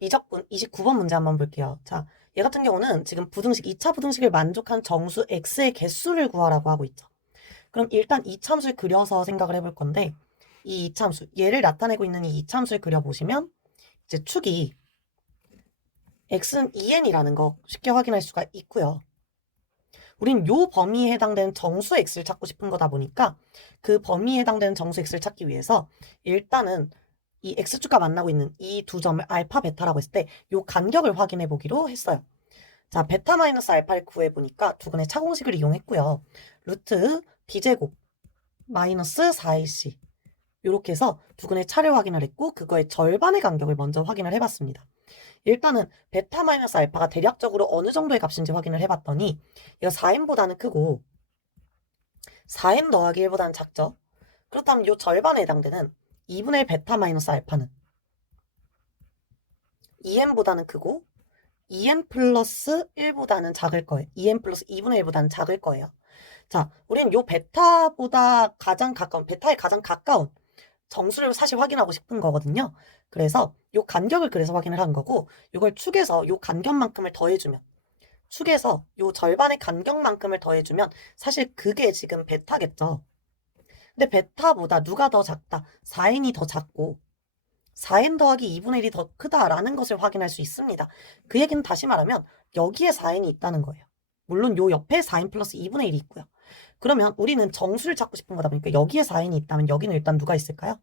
미적분 29번 문제 한번 볼게요. 자, 얘 같은 경우는 지금 부등식, 2차 부등식을 만족한 정수 x의 개수를 구하라고 하고 있죠. 그럼 일단 이참수를 그려서 생각을 해볼 건데, 이 이참수, 얘를 나타내고 있는 이 이참수를 그려보시면 이제 축이 x는 2n이라는 거 쉽게 확인할 수가 있고요. 우린 요 범위에 해당되는 정수 x를 찾고 싶은 거다 보니까 그 범위에 해당되는 정수 x를 찾기 위해서 일단은 이 x축과 만나고 있는 이 두 점을 알파, 베타라고 했을 때 요 간격을 확인해 보기로 했어요. 자, 베타 마이너스 알파를 구해보니까 두근의 차공식을 이용했고요. 루트 b제곱 마이너스 4ac 이렇게 해서 두근의 차를 확인을 했고 그거의 절반의 간격을 먼저 확인을 해봤습니다. 일단은 베타 마이너스 알파가 대략적으로 어느 정도의 값인지 확인을 해봤더니 이거 4n보다는 크고 4n 더하기 1보다는 작죠. 그렇다면 이 절반에 해당되는 2분의 1 베타 마이너스 알파는 2n보다는 크고 2n 플러스 1보다는 작을 거예요. 2n 플러스 2분의 1보다는 작을 거예요. 자, 우리는 요 베타보다 가장 가까운, 베타에 가장 가까운 정수를 사실 확인하고 싶은 거거든요. 그래서 요 간격을 그래서 확인을 한 거고, 요걸 축에서 요 간격만큼을 더해주면, 축에서 요 절반의 간격만큼을 더해주면 사실 그게 지금 베타겠죠. 근데 베타보다 누가 더 작다? 4n이 더 작고 4n 더하기 2분의 1이 더 크다라는 것을 확인할 수 있습니다. 그 얘기는 다시 말하면 여기에 4n이 있다는 거예요. 물론 요 옆에 4n 플러스 2분의 1이 있고요. 그러면 우리는 정수를 찾고 싶은 거다 보니까 여기에 4n이 있다면 여기는 일단 누가 있을까요?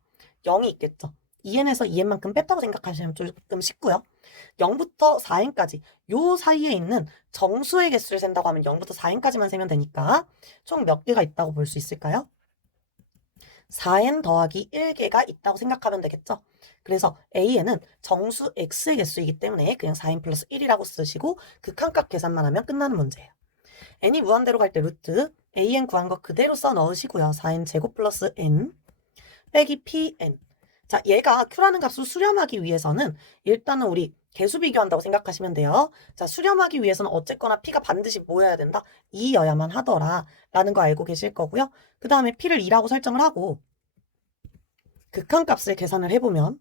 0이 있겠죠. 2n에서 2n만큼 뺐다고 생각하시면 조금 쉽고요. 0부터 4n까지 요 사이에 있는 정수의 개수를 센다고 하면 0부터 4n까지만 세면 되니까 총 몇 개가 있다고 볼 수 있을까요? 4n 더하기 1개가 있다고 생각하면 되겠죠. 그래서 a에는 정수 x의 개수이기 때문에 그냥 4n 플러스 1이라고 쓰시고 극한값 계산만 하면 끝나는 문제예요. n이 무한대로 갈 때 루트 an 구한 거 그대로 써 넣으시고요. 4n 제곱 플러스 n 빼기 pn. 자, 얘가 q라는 값을 수렴하기 위해서는 일단은 우리 개수 비교한다고 생각하시면 돼요. 자, 수렴하기 위해서는 어쨌거나 p가 반드시 뭐여야 된다? 2여야만 하더라 라는 거 알고 계실 거고요. 그 다음에 p를 2라고 설정을 하고 극한값을 계산을 해보면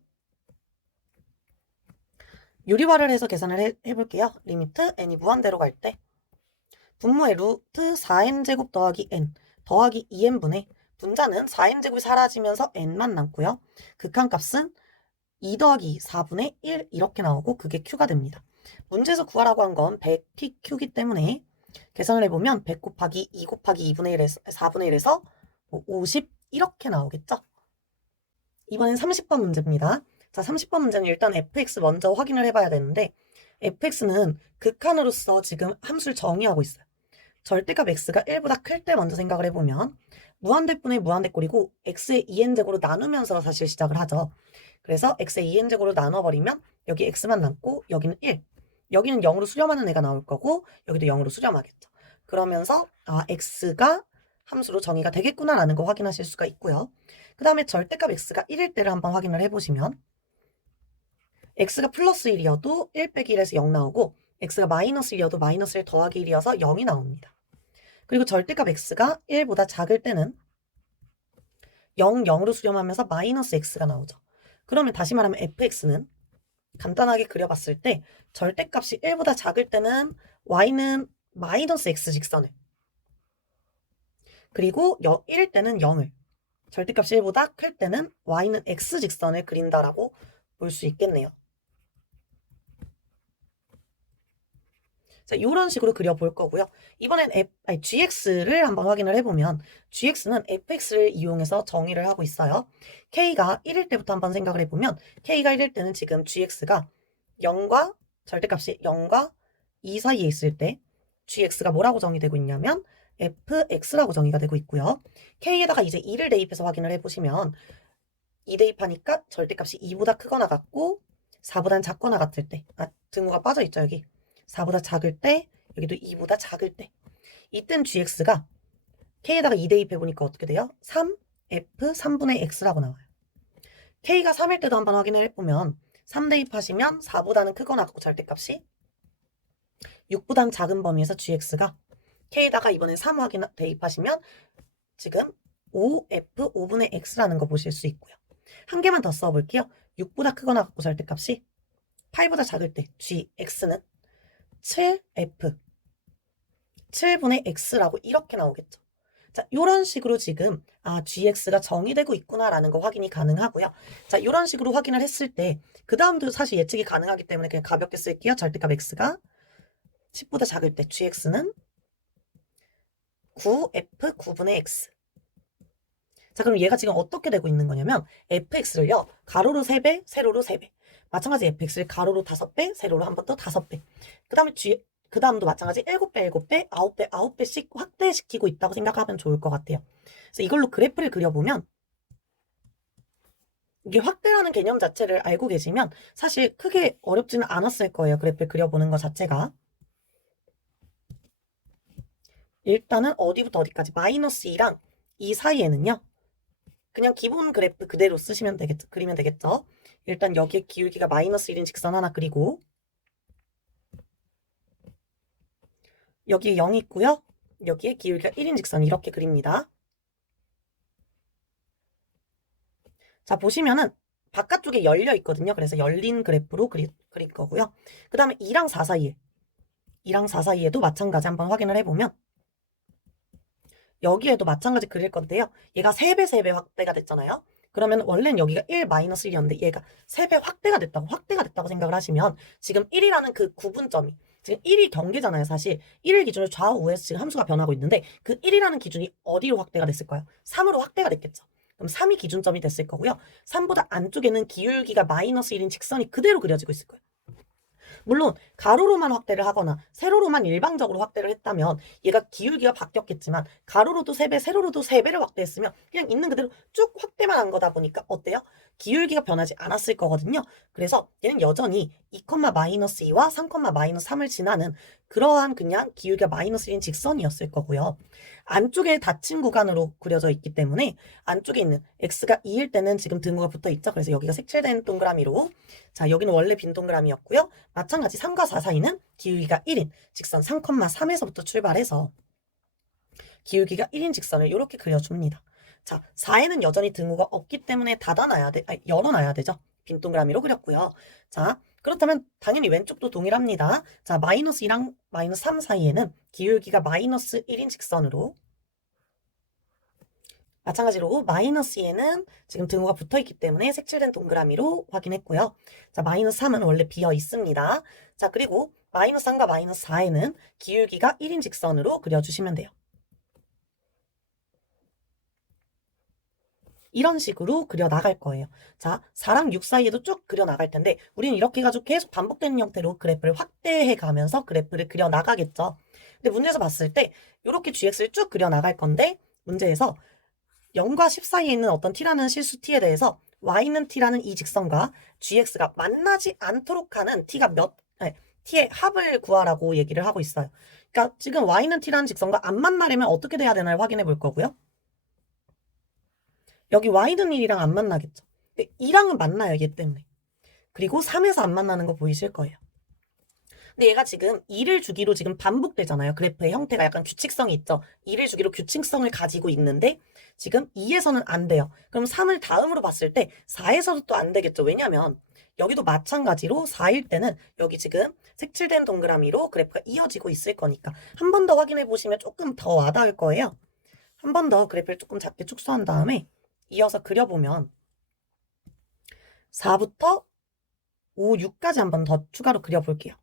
유리화를 해서 계산을 해볼게요. 리미트 n이 무한대로 갈 때 분모의 루트 4n제곱 더하기 n 더하기 2n분의 분자는 4n제곱이 사라지면서 n만 남고요. 극한값은 2 더하기 4분의 1 이렇게 나오고 그게 q가 됩니다. 문제에서 구하라고 한 건 100pq이기 때문에 계산을 해보면 100 곱하기 2 곱하기 2분의 1에서 4분의 1에서 50 이렇게 나오겠죠. 이번엔 30번 문제입니다. 자, 30번 문제는 일단 fx 먼저 확인을 해봐야 되는데 fx는 극한으로서 지금 함수를 정의하고 있어요. 절대값 x가 1보다 클 때 먼저 생각을 해보면 무한대분의 무한대꼴이고 x의 2n제곱으로 나누면서 사실 시작을 하죠. 그래서 x의 2n제곱으로 나눠버리면 여기 x만 남고 여기는 1. 여기는 0으로 수렴하는 애가 나올 거고 여기도 0으로 수렴하겠죠. 그러면서 x가 함수로 정의가 되겠구나라는 거 확인하실 수가 있고요. 그 다음에 절대값 x가 1일 때를 한번 확인을 해보시면 x가 플러스 1이어도 1 빼기 1에서 0 나오고 x가 마이너스 1이어도 마이너스 1 더하기 1이어서 0이 나옵니다. 그리고 절대값 x가 1보다 작을 때는 0, 0으로 수렴하면서 마이너스 x가 나오죠. 그러면 다시 말하면 fx는 간단하게 그려봤을 때 절대값이 1보다 작을 때는 y는 마이너스 x 직선을 그리고 1일 때는 0을 절대값이 1보다 클 때는 y는 x 직선을 그린다라고 볼 수 있겠네요. 자, 이런 식으로 그려볼 거고요. 이번엔 gx를 한번 확인을 해보면 gx는 fx를 이용해서 정의를 하고 있어요. k가 1일 때부터 한번 생각을 해보면 k가 1일 때는 지금 gx가 0과 절대값이 0과 2 사이에 있을 때 gx가 뭐라고 정의되고 있냐면 fx라고 정의가 되고 있고요. k에다가 이제 2를 대입해서 확인을 해보시면 2 대입하니까 절대값이 2보다 크거나 같고 4보다는 작거나 같을 때 등호가 빠져있죠 여기 4보다 작을 때 여기도 2보다 작을 때 이땐 gx가 k에다가 2 대입해보니까 어떻게 돼요? 3f 3분의 x라고 나와요. k가 3일 때도 한번 확인을 해보면 3 대입하시면 4보다는 크거나 같고 절대값이 6보다는 작은 범위에서 gx가 k에다가 이번엔 3 확인 대입하시면 지금 5f 5분의 x라는 거 보실 수 있고요. 한 개만 더 써볼게요. 6보다 크거나 같고 절대값이 8보다 작을 때 gx는 7f 7분의 x라고 이렇게 나오겠죠. 자, 이런 식으로 지금 gx가 정의되고 있구나라는 거 확인이 가능하고요. 자, 이런 식으로 확인을 했을 때 그 다음도 사실 예측이 가능하기 때문에 그냥 가볍게 쓸게요. 절대값 x가 10보다 작을 때 gx는 9f 9분의 x. 자, 그럼 얘가 지금 어떻게 되고 있는 거냐면 fx를요. 가로로 3배, 세로로 3배. 마찬가지 fx를 가로로 5배, 세로로 한 번 더 5배. 그 다음에 그 다음도 마찬가지 7배, 7배, 9배, 9배씩 확대시키고 있다고 생각하면 좋을 것 같아요. 그래서 이걸로 그래프를 그려보면 이게 확대라는 개념 자체를 알고 계시면 사실 크게 어렵지는 않았을 거예요. 그래프를 그려보는 것 자체가. 일단은 어디부터 어디까지 마이너스 2랑 2 사이에는요. 그냥 기본 그래프 그대로 쓰시면 되겠죠. 그리면 되겠죠. 일단 여기에 기울기가 마이너스 1인 직선 하나 그리고 여기에 0이 있고요. 여기에 기울기가 1인 직선 이렇게 그립니다. 자, 보시면은 바깥쪽에 열려 있거든요. 그래서 열린 그래프로 그릴 거고요. 그 다음에 2랑 4 사이에 2랑 4 사이에도 마찬가지 한번 확인을 해보면 여기에도 마찬가지 그릴 건데요. 얘가 3배, 3배 확대가 됐잖아요. 그러면 원래는 여기가 1 마이너스 1이었는데 얘가 3배 확대가 됐다고 생각을 하시면 지금 1이라는 그 구분점이 지금 1이 경계잖아요. 사실 1을 기준으로 좌우에서 지금 함수가 변하고 있는데 그 1이라는 기준이 어디로 확대가 됐을까요? 3으로 확대가 됐겠죠. 그럼 3이 기준점이 됐을 거고요. 3보다 안쪽에는 기울기가 마이너스 1인 직선이 그대로 그려지고 있을 거예요. 물론 가로로만 확대를 하거나 세로로만 일방적으로 확대를 했다면 얘가 기울기가 바뀌었겠지만 가로로도 3배, 세로로도 3배를 확대했으면 그냥 있는 그대로 쭉 확대만 한 거다 보니까 어때요? 기울기가 변하지 않았을 거거든요. 그래서 얘는 여전히 2,-2와 3,-3을 지나는 그러한 그냥 기울기가 마이너스 1인 직선이었을 거고요. 안쪽에 닫힌 구간으로 그려져 있기 때문에 안쪽에 있는 x가 2일 때는 지금 등호가 붙어 있죠. 그래서 여기가 색칠된 동그라미로 자, 여기는 원래 빈 동그라미였고요. 마찬가지 3과 4 사이는 기울기가 1인 직선 3,3에서부터 출발해서 기울기가 1인 직선을 이렇게 그려줍니다. 자, 4에는 여전히 등호가 없기 때문에 열어놔야 되죠. 빈 동그라미로 그렸고요. 자, 그렇다면 당연히 왼쪽도 동일합니다. 자, 마이너스 2랑 마이너스 3 사이에는 기울기가 마이너스 1인 직선으로 마찬가지로 마이너스 2에는 지금 등호가 붙어있기 때문에 색칠된 동그라미로 확인했고요. 자, 마이너스 3은 원래 비어 있습니다. 자, 그리고 마이너스 3과 마이너스 4에는 기울기가 1인 직선으로 그려주시면 돼요. 이런 식으로 그려 나갈 거예요. 자, 4랑 6 사이에도 쭉 그려 나갈 텐데 우리는 이렇게 해가지고 계속 반복되는 형태로 그래프를 확대해 가면서 그래프를 그려 나가겠죠. 근데 문제에서 봤을 때 이렇게 gx를 쭉 그려 나갈 건데 문제에서 0과 10 사이에 있는 어떤 t라는 실수 t에 대해서 y는 t라는 이 직선과 gx가 만나지 않도록 하는 t의 합을 구하라고 얘기를 하고 있어요. 그러니까 지금 y는 t라는 직선과 안 만나려면 어떻게 돼야 되나를 확인해 볼 거고요. 여기 y는 1이랑 안 만나겠죠. 2랑은 만나요, 얘 때문에. 그리고 3에서 안 만나는 거 보이실 거예요. 근데 얘가 지금 2를 주기로 지금 반복되잖아요. 그래프의 형태가 약간 규칙성이 있죠. 2를 주기로 규칙성을 가지고 있는데 지금 2에서는 안 돼요. 그럼 3을 다음으로 봤을 때 4에서도 또 안 되겠죠. 왜냐면 여기도 마찬가지로 4일 때는 여기 지금 색칠된 동그라미로 그래프가 이어지고 있을 거니까 한 번 더 확인해 보시면 조금 더 와닿을 거예요. 한 번 더 그래프를 조금 작게 축소한 다음에 이어서 그려보면 4부터 5, 6까지 한 번 더 추가로 그려볼게요.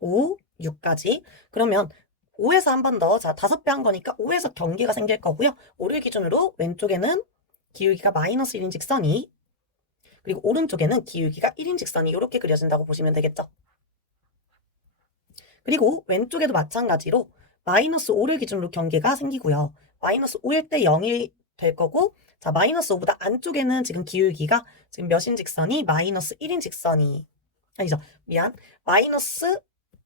5, 6까지. 그러면 5에서 한 번 더, 자, 5배 한 거니까 5에서 경계가 생길 거고요. 5를 기준으로 왼쪽에는 기울기가 마이너스 1인 직선이, 그리고 오른쪽에는 기울기가 1인 직선이 이렇게 그려진다고 보시면 되겠죠. 그리고 왼쪽에도 마찬가지로 마이너스 5를 기준으로 경계가 생기고요. 마이너스 5일 때 0이 될 거고, 자, 마이너스 5보다 안쪽에는 지금 기울기가 지금 몇인 직선이 마이너스 1인 직선이, 아니죠. 미안. 마이너스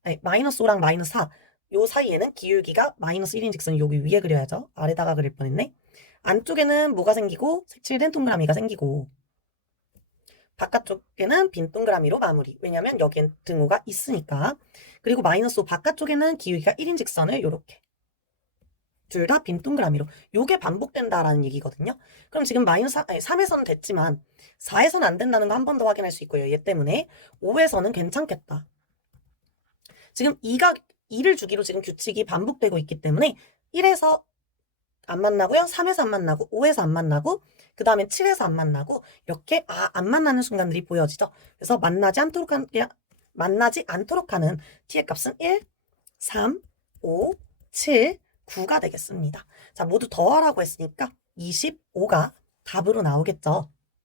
5랑 마이너스 4. 요 사이에는 기울기가 마이너스 1인 직선이 여기 위에 그려야죠. 아래다가 그릴 뻔했네. 안쪽에는 뭐가 생기고 색칠된 동그라미가 생기고 바깥쪽에는 빈 동그라미로 마무리. 왜냐면 여기엔 등호가 있으니까. 그리고 마이너스 5 바깥쪽에는 기울기가 1인 직선을 요렇게. 둘 다 빈 동그라미로. 요게 반복된다라는 얘기거든요. 그럼 지금 마이너스 3에서는 됐지만 4에서는 안 된다는 거 한 번 더 확인할 수 있고요. 얘 때문에 5에서는 괜찮겠다. 지금 2를 주기로 지금 규칙이 반복되고 있기 때문에 1에서 안 만나고요. 3에서 안 만나고 5에서 안 만나고 그 다음에 7에서 안 만나고 이렇게 안 만나는 순간들이 보여지죠. 그래서 만나지 않도록 하는 t의 값은 1, 3, 5, 7, 9가 되겠습니다. 자, 모두 더하라고 했으니까 25가 답으로 나오겠죠.